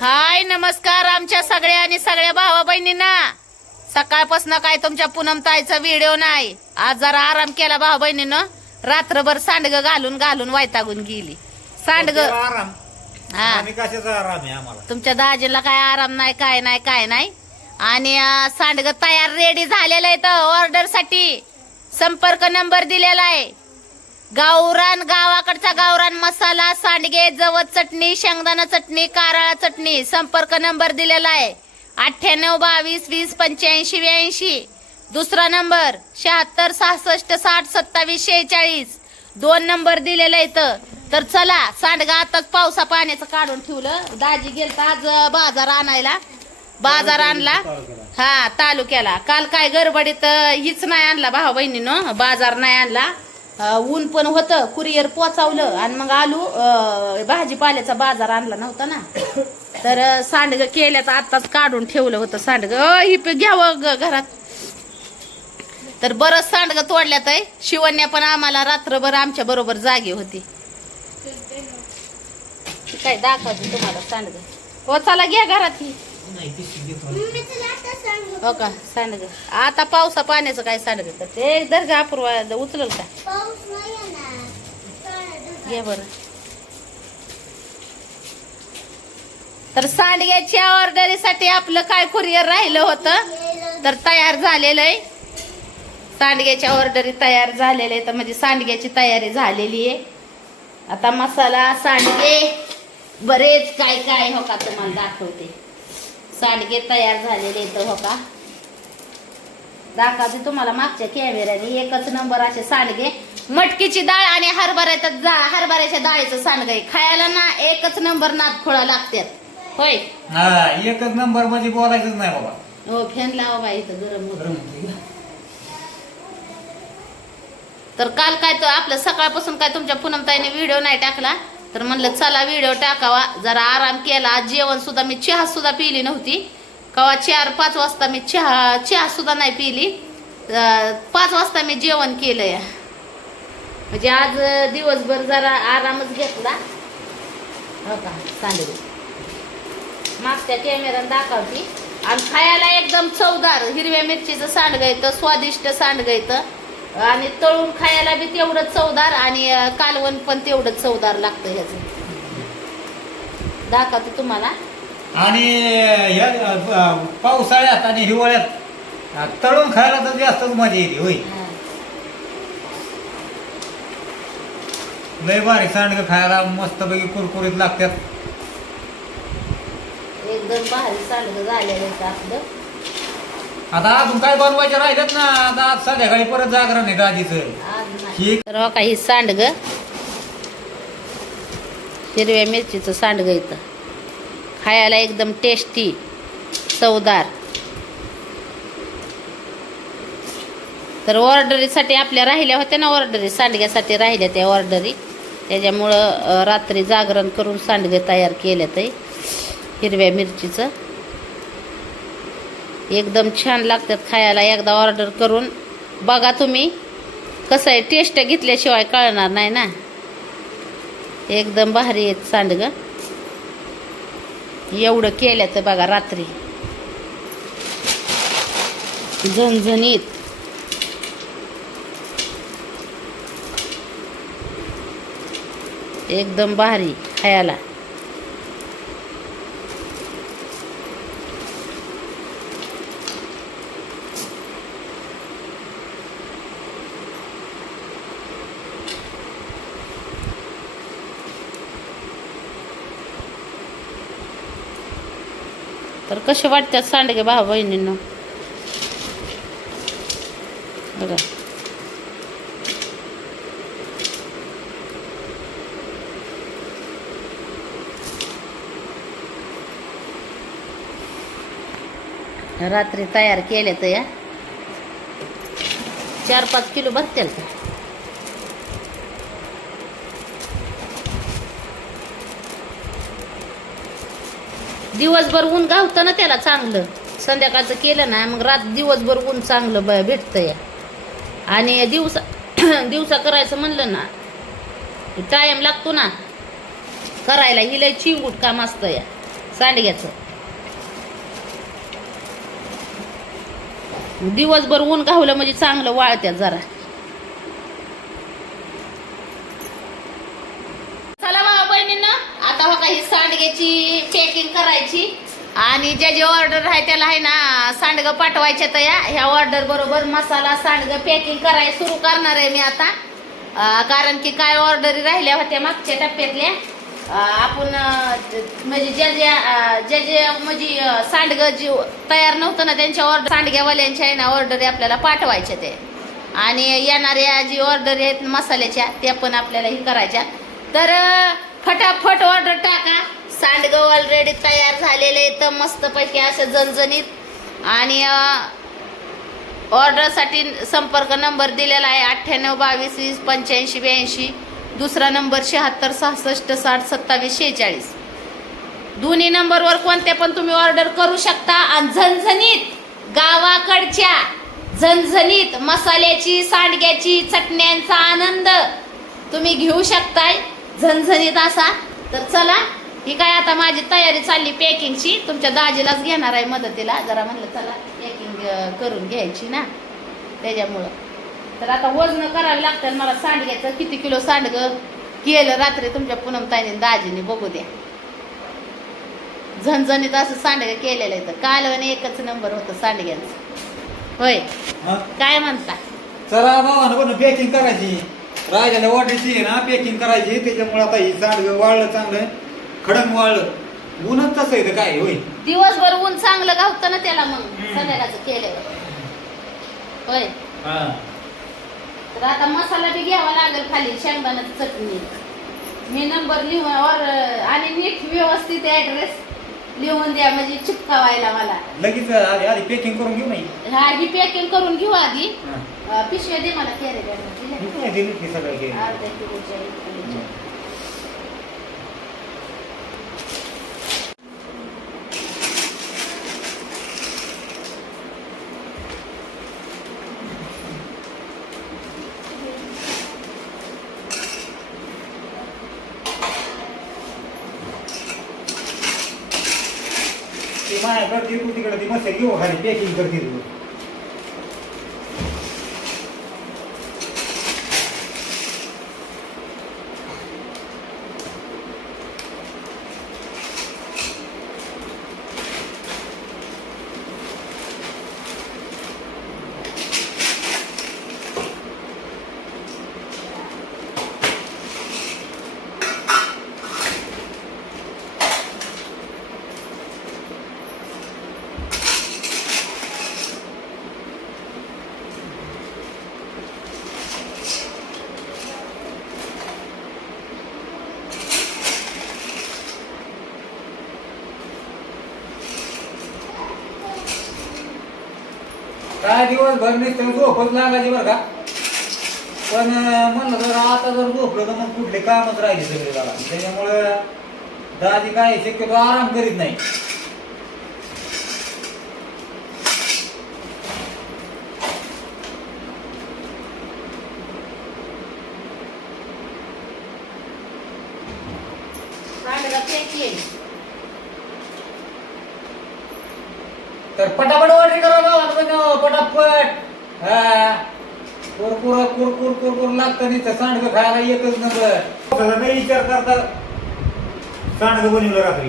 हाय नमस्कार आमच्या सगळ्या आणि सगळ्या भावा बहिणींना. सकाळपासून काय तुमच्या पूनम ताईचा व्हिडिओ नाही. आज जरा आराम केला भावा बहिणीनं. रात्रभर सांडग घालून घालून वैतागून गेली. सांडग आराम. हा. कशाचा आराम आहे आम्हाला? तुमच्या दाजीला काय आराम नाही काय नाही काय नाही. आणि अं, सांडग तयार रेडी झालेलं आहे तर ऑर्डरसाठी. संपर्क नंबर दिलेला आहे. गावरान गावाकडचा गावरान मसाला सांडगे जवत चटणी शेंगदाणा चटणी कारळा चटणी. संपर्क नंबर दिलेला आहे. अठ्ठ्याण्णव बावीस वीस पंच्याऐंशी ब्याऐंशी. दुसरा नंबर शहात्तर सहासष्ट साठ सत्तावीस शेहेचाळीस. दोन नंबर दिलेला आहे इथं. तर चला सांडगा आताच पावसा पाण्याचं काढून ठेवलं. दाजी गेलता आज बाजार आणायला. बाजार आणला. हा तालुक्याला. काल काय गडबडीत हीच नाही आणला भाऊ बहिणीनं. बाजार नाही आणला. ऊन पण होतं कुरिअर पोचावलं आणि मग आलू अं, भाजीपाल्याचा बाजार आणला नव्हता ना. तर सांडगं केल्यात आताच काढून ठेवलं होतं सांडगं. ही पे घ्यावं ग- घरात. तर बरंच सांडगं तोडल्यात आहे शिवण्या पण आम्हाला रात्रभर आमच्या बरोबर जागी होती. काय दाखवते तुम्हाला सांडगं? हो चला घ्या घरात ही. हो का? सांडग. आता पावसा पाण्याचं काय सांडग? करते एक दर का अपूर्वा उचलल का? घे बर. तर सांडग्याच्या ऑर्डरीसाठी आपलं काय कुरिअर राहिलं होतं? तर तयार झालेलं आहे. सांडग्याच्या ऑर्डरी तयार झालेल्या आहे. तर म्हणजे सांडग्याची तयारी झालेली आहे. आता मसाला सांडगे बरेच काय काय हो का तुम्हाला दाखवते. सांडगे तयार झालेले आहेत हो का? दाखवते तुम्हाला मागच्या कॅमेऱ्याने एकच नंबर असे सांडगे. मटकीची डाळ आणि हरभऱ्याच्या जा हरभऱ्याच्या डाळीचं सांडग खायला ना एकच नंबर नाद खोळा लागतात. होय? एकच नंबर म्हणजे बोलायचंच नाही बाबा. हो फॅन लावा बाई इथं गरम होत. तर काल काय तो आपलं सकाळपासून काय तुमच्या पूनमताईने व्हिडिओ नाही टाकला? तर म्हणलं चला व्हिडिओ टाकावा. जरा आराम केला. आज जेवणसुद्धा मी चहासुद्धा पिली नव्हती. कवा चार पाच वाजता मी चहा चहासुद्धा नाही पिली. पाच वाजता मी जेवण केलंय. म्हणजे आज दिवसभर जरा आरामच घेतला. हो का? सांगेल मागच्या कॅमेऱ्यानं दाखवती आणि खायला एकदम चवदार हिरव्या मिरचीचं सांडगं येतं स्वादिष्ट सांडगं येतं. आणि तळून खायला बी तेवढंच चवदार आणि कालवण पण तेवढंच चवदार लागतं ह्याचं. दाखवते तुम्हाला. आणि पावसाळ्यात आणि हिवाळ्यात तळून खायला तर जास्तच मजा येते होय. लय भारी सांडगं खायला मस्तपैकी कुरकुरीत लागतात. एकदम भारी सांडगं झालेलं आपलं. आता अजून काय बनवायचे राहिलेत ना. आता आज संध्याकाळी परत जागरण आहे गादीच. तर हो काही सांडग हिरव्या मिरचीचं सांडग इथं. खायला एकदम टेस्टी चवदार. तर ऑर्डरीसाठी आपल्या राहिल्या होत्या ना ऑर्डरी सांडग्यासाठी राहिल्या त्या ऑर्डरी त्याच्यामुळं रात्री जागरण करून सांडगे तयार केल्यात आहे हिरव्या मिरचीचं. एकदम छान लागतात खायला. एकदा ऑर्डर करून बघा तुम्ही. कसं आहे टेस्ट घेतल्याशिवाय कळणार नाही ना. एकदम भारी आहेत सांडग एवढं केल्याचं बघा रात्री. झणझणीत. एकदम भारी खायला. तर कसे वाटतात सांडगे भाऊ बहिणींनो? बघा. रात्री तयार केले तर या. चार पाच किलो भरतील का दिवसभर ऊन गावतं ना त्याला चांगलं. संध्याकाळचं केलं ना मग रात दिवसभर ऊन चांगलं ब भेटतं या. आणि दिवसा दिवसा करायचं म्हणलं ना टाईम लागतो ना करायला ही लय चिंगूट काम असतं या सांडग्याचं. दिवसभर ऊन घावलं म्हणजे चांगलं वाळत्यात जरा चला बाबा बहिणींना आता हो काही सांडग्याची पॅकिंग करायची. आणि ज्या जे ऑर्डर आहे त्याला आहे ना सांडगं पाठवायच्या तया ह्या ऑर्डर बरोबर मसाला सांडगं पॅकिंग करायला सुरू करणार आहे मी आता. कारण की काय ऑर्डरी राहिल्या होत्या मागच्या टप्प्यातल्या. आपण म्हणजे ज्या ज्या ज्या ज्या म्हणजे सांडगं जी तयार नव्हतं ना त्यांच्या ऑर्डर सांडग्यावाल्यांच्या आहे ना ऑर्डर आपल्याला पाठवायच्या ते. आणि येणाऱ्या जी ऑर्डर आहेत मसाल्याच्या त्या पण आपल्याला हे करायच्या. तर फटाफट ऑर्डर टाका. सांडगं ऑलरेडी तयार झालेले तर मस्तपैकी असं झणझणीत. आणि ऑर्डरसाठी संपर्क नंबर दिलेला आहे. अठ्ठ्याण्णव बावीस वीस पंच्याऐंशी ब्याऐंशी. दुसरा नंबर शहात्तर सहासष्ट साठ सत्तावीस शेहेचाळीस. दोन्ही नंबरवर कोणत्या पण तुम्ही ऑर्डर करू शकता. आणि झणझणीत गावाकडच्या झणझणीत मसाल्याची सांडग्याची चटण्यांचा आनंद तुम्ही घेऊ शकताय. झणझणीत असा. तर चला ही काय आता माझी तयारी चालली पॅकिंगची? तुमच्या दाजीलाच घेणार आहे मदतीला. जरा म्हणलं चला पॅकिंग करून घ्यायची ना. त्याच्यामुळं. तर आता वजन करायला लागतं मला सांडग्याचं किती किलो सांडगं केलं रात्री तुमच्या पूनमताईने दाजीने बघू द्या. झणझणीत असं सांडगं केलेलं आहे तर. काल आणि एकच नंबर होतं सांडग्यांचं होय? काय म्हणता? चला भावानं पॅकिंग करायची. राजाला वाटायची ना पॅकिंग करायची. त्याच्यामुळे आता ही सांडगं वाळलं चांगलं. खडंग वाळलं ऊनच तसं आहे तर काय होय? दिवसभर ऊन चांगलं गावतं ना त्याला मग हम्म. संध्याकाळचं केल्यावर होय? हा. तर आता मसाला बी घ्यावा लागेल खाली शेंगदाण्याची चटणी. मी नंबर लिहून और आणि नीट व्यवस्थित ऍड्रेस लिहून द्या म्हणजे चिपकावायला मला. लगेच आधी आधी पॅकिंग करून घेऊ नाही? हा ही पॅकिंग करून घेऊ आधी. हा. अं, पिशव्या दे मला कॅरी मी काय दिली की सगळं? अर्ध्या किलोच्या एक किलोच्या तू तिकडे ती मस्त घेऊ खाली पॅकिंग करते दिवसभर नुसतं झोपच लागायची बरं का. पण म्हणलं जर आता जर झोपलं तर मग कुठले कामच राहिले सगळे झाला त्याच्यामुळं दादी काय शक्यतो आराम करीत नाही. तर पटापट ऑर्डर करा पण पटापट. हा. कुरकुर कुरकुर कुरकुर लागतं नाही तर सांडगं खायला एकच नंबर नाही विचार करता. सांडगं बनवलं रात्री.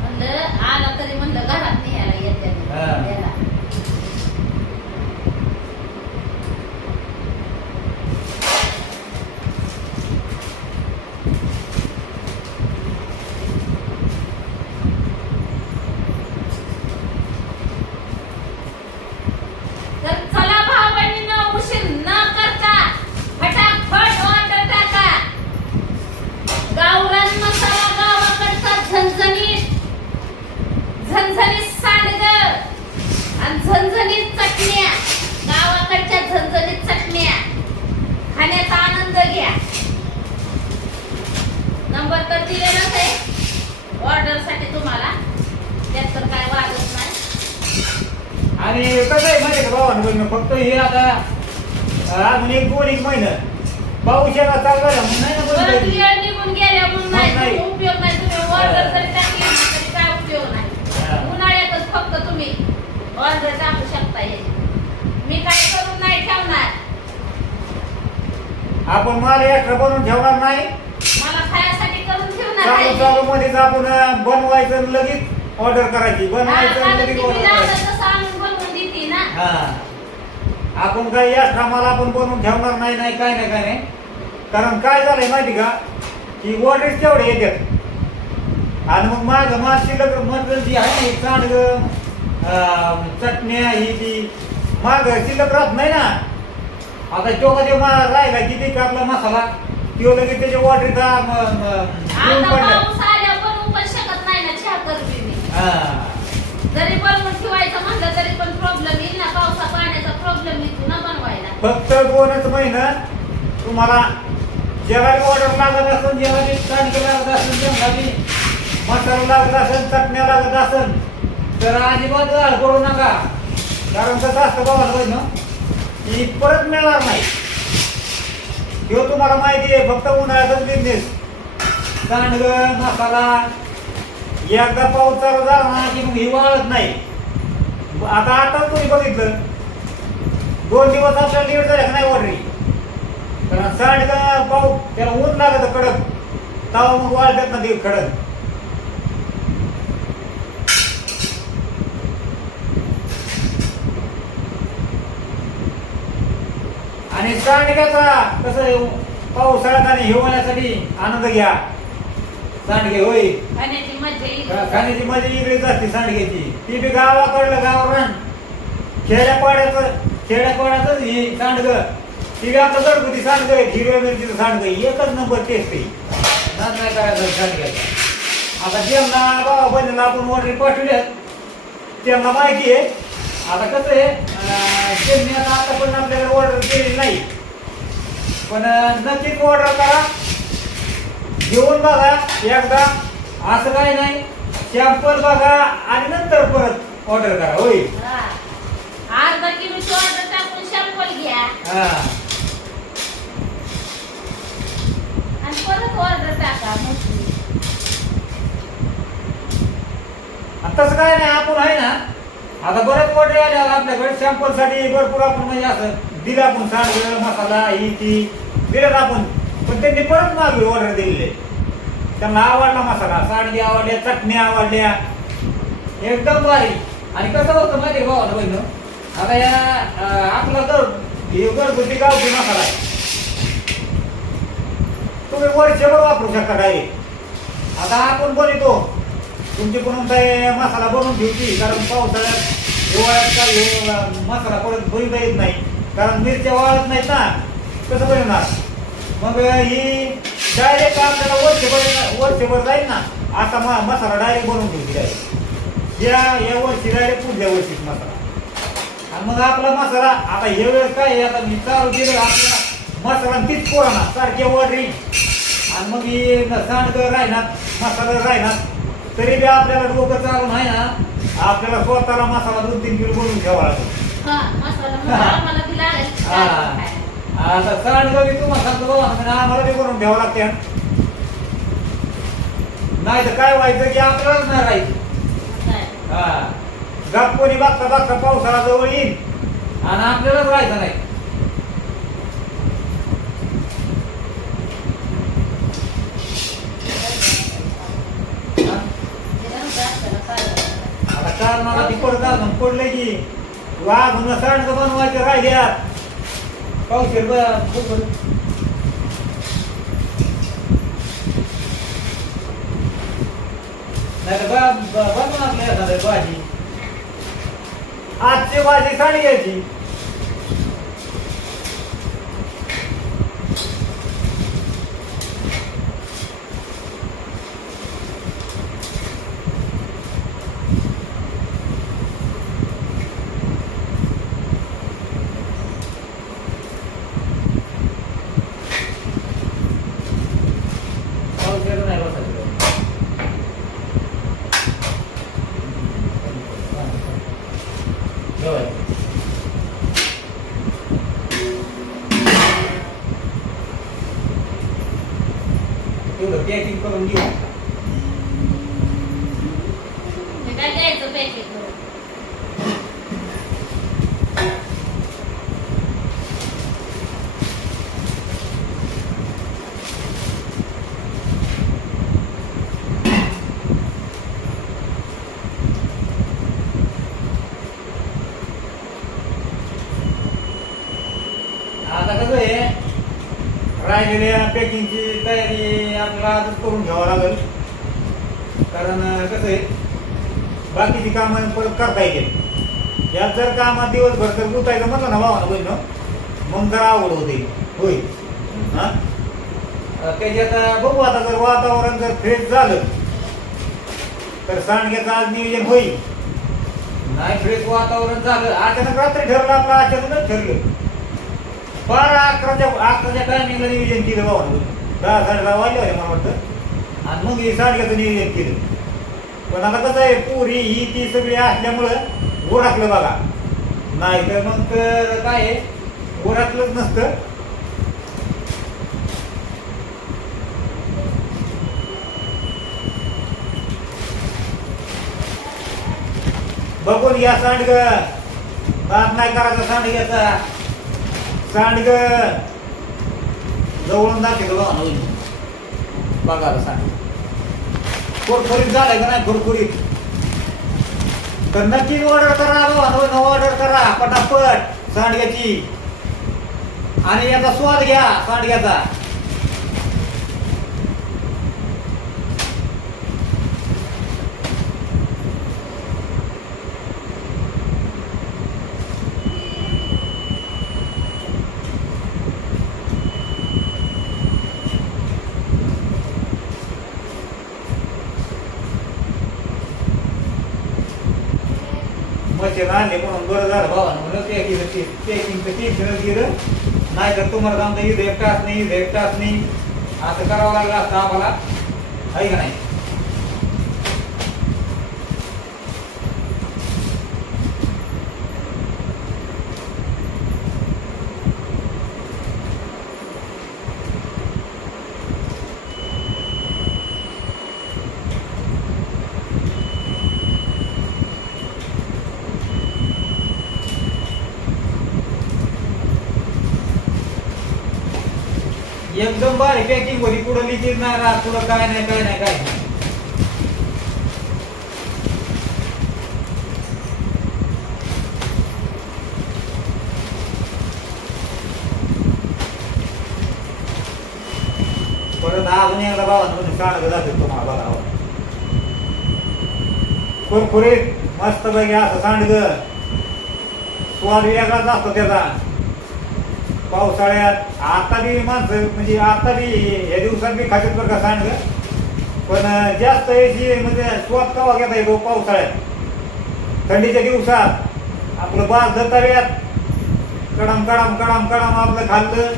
म्हणलं आला तरी म्हणलं घरात नाही यायला हा. निघून गेल्या म्हणून नाही उपयोग नाही काय उपयोग नाही. उन्हाळ्यातच फक्त तुम्ही शकता मी करून नाही ठेवणार. आपण माल एक्स्ट्रा बनवून ठेवणार नाही? मला करून चालू आहे. आपण बनवायचं आणि लगेच ऑर्डर करायची. बनवायचं लगेच ऑर्डर करायची. ना. हा. आपण काही एक्स्ट्रा माल आपण बनवून ठेवणार नाही नाही काय नाही काय नाही. कारण काय झालंय माहिती का? की ऑर्डर तेवढे येतात आणि मग माझं माल शिल्लक मटेरियल जी आहे सांडग चटण्या ही ती माग शिल्लक राहत नाही ना. आता तो कधी राहिला किती टाकला मसाला तो लगेच त्याच्या ऑर्डरचा आता जरी बनवून ठेवायचं म्हणलं तरी पण प्रॉब्लेम येईल ना. पावसा पाण्याचा प्रॉब्लेम येतो ना बनवायला. फक्त दोनच महिना. तुम्हाला जेवायला ऑर्डर लागत असेल जेव्हा ते लागत असेल जेव्हा बी मसाला लागत असेल चटण्या लागत असेल तर अजिबात गाळ करू नका. कारण तर जास्त बाबा पाहिजे ना की परत मिळणार नाही. किंवा तुम्हाला माहिती आहे फक्त उन्हाळ्याचा बिझनेस सांडग मसाला एकदा पाऊस चालू झाला ना की मग हिवाळत नाही. आता आता तुम्ही बघितलं. दोन दिवस आपल्याला लीड झाले का नाही ऑर्डरी कारण सांडग पाऊस त्याला ऊन लागत कडक. तवा मग वाळतात ना ते कडक आणि सांडग्याचा कसं पाऊस पावसाळ्यात आणि हिवाळ्यासाठी आनंद घ्या. सांडगे होय. खाण्याची मजा येईल. खाण्याची मजा इकडेच असते सांडग्याची. ती बी गावाकडलं गावरान खेड्यापाड्याचं खेड्यापाड्यातच ही सांडग. ती बी आपलं घरगुती सांडग हिरव्या मिरचीचं सांडग. एकच नंबर टेस्ट आहे. नाद नाही करायचं सांडग्याचा. आता ज्यांना बाबा बहिणीला आपण ऑर्डर पाठवल्यात त्यांना माहिती आहे. आता कसं आहे त्यांनी आता आतापर्यंत आपल्याकडे ऑर्डर केलेली नाही. पण नक्कीच ऑर्डर करा. घेऊन बघा एकदा. असं काही नाही. सॅम्पल बघा आणि नंतर परत ऑर्डर करा होय? हा. अर्धा किलोची ऑर्डर टाकून शॅम्पल घ्या. हा. आणि परत ऑर्डर टाका मोठी. आणि तसं काय नाही आपण आहे ना आता बरेच ऑर्डर आल्या आपल्याकडे. सॅम्पलसाठी भरपूर आपण म्हणजे असं दिलं आपण सांडगं मसाला ही ती दिलं आपण. पण त्यांनी परत मागवी ऑर्डर दिलेले. त्यांना आवडला मसाला सांडगे आवडल्या चटण्या आवडल्या. एकदम भारी. आणि कसं होतं माहिती आहे भावाला बहिण? आता या आपला तर हे घरगुती गावठी मसाला आहे. तुम्ही वर्षभर वापरू शकता डायरेक्ट आता आपण बनवतो तुमची बनवून काय मसाला बनवून ठेवती कारण पावसाळ्यात हिवाळ्यात काय मसाला परत बनवता येत नाही. कारण मिरच्या वाळत नाहीत ना. कसं बनवणार? मग ही डायरेक्ट आपल्याला वर्षभर वर्षभर जाईल ना असा म- मसाला डायरेक्ट बनवून ठेवती डायरेक्ट. या या वर्षी डायरेक्ट पुढल्या वर्षीच मसाला. आणि मग आपला मसाला आता हे वेळ काय आता मी चालू केलं आपल्याला मसाला तीच पोराना सारखे ऑर्डरी आणि मग ही सांडगं राहणार मसाला राहणार तरी बी आपल्याला डोकं चालू नाही ना आपल्याला स्वतःला मसाला दोन तीन किलो बनवून ठेवा लागतो आता सांडगं बी तुम्हाला सांगतो बाबा आम्हाला बी बनवून ठेवा लागते नाही तर काय व्हायचं की आपल्यालाच नाही राहायचं? हा गप कोणी बघता बघता पावसाळा जवळ येईल आणि आपल्यालाच राहायचं नाही. आता काल मला ती पडत अजून पडलं की वाघ म्हणून सांडगं बनवायचं राहिल्यात पावशेर ब- बघ नाही तर बा- ब- बनवून आपल्या एखादं भाजी आजची भाजी साडी घ्यायची तेवढं पॅकिंग करून घेऊ ते काय द्यायचं पॅकेट करून पॅकिंगची तयारी आपल्याला आजच करून घ्यावं लागेल कारण कसं आहे बाकीची कामं परत करता येतील. यात जर कामात दिवसभर जर गुतायचं म्हटलं ना भावानं बहिण मग जरा आवड होते. होय. हा? त्याच्यात बघू आता जर वातावरण जर फ्रेश झालं तर सांडग्याचं आज नियोजन होईल. नाही फ्रेश वातावरण झालं. अचानक रात्री ठरलं आपलं अचानकच ठरलं. बारा अकराच्या अकराच्या टायमिंगला नियोजन केलं भावानं दहा साडे दहा वाजले होते मला वाटतं. आणि मग हे सांडग्याचं नियोजन केलं. पण आता कसं आहे पुरी ही ती सगळी असल्यामुळं ओळखलं बघा. नाही तर मग तर काय आहे ओळखलंच नसतं. बघून या सांडग. बाप नाही करायचा सांडग्याचा सांडग. जवळून दाखवतो बघा. ना वहिनी. कुरकुरीत झालंय का नाही कुरकुरीत? तर नक्की ऑर्डर करा बाबा ऑर्डर करा. पटापट सांडग्याची. आणि याचा स्वाद घ्या सांडग्याचा. मच्छर आणले म्हणून बरं झालं बाबा म्हणून ते केलं ते. नाही तर तुम्हाला सांगता इथं एक तास नाही इथं एक नाही. असं करावं लागलं असतं आम्हाला. आहे का नाही? एकदम बारीक पॅकिंग होती पुढं लिकेज नाही राहत पुढं काय नाही काय नाही काय परत अजून एकदा भावानं सांडलं जाते तुम्हाला बघा कुरकुरीत मस्त पैकी असं सांडग. स्वाद वेगळाच असतो त्याचा. पावसाळ्यात आता बी माणसं म्हणजे आता बी या दिवसात बी खातात बरं का सांडग पण जास्त याची म्हणजे स्वाद कवा घेता येतो हो पावसाळ्यात? थंडीच्या दिवसात आपलं बास दताव्यात कडम कडम कडम कडम आपलं खाल्लं.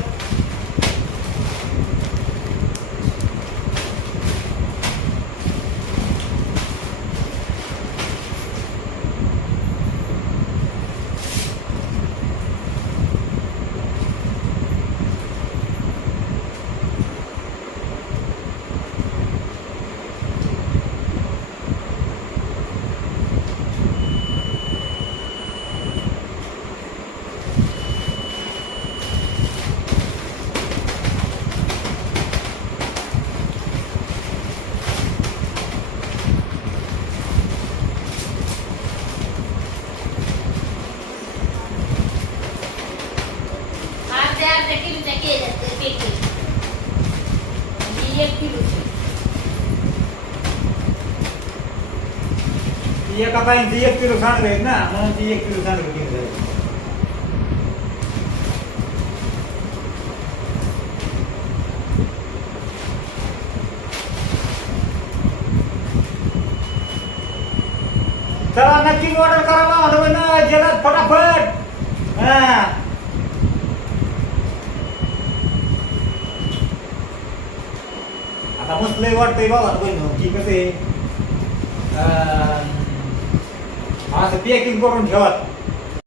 ती एका ताईंची एक किलो सांडग आहेत ना म्हणून ती एक किलो सांडग घेऊन चला नक्कीच ऑर्डर करा ना ना जलद फटाफट हा आता मस्त लय वाटतंय बाबा बहिण की कसं आहे अं, असं पॅकिंग करून ठेवा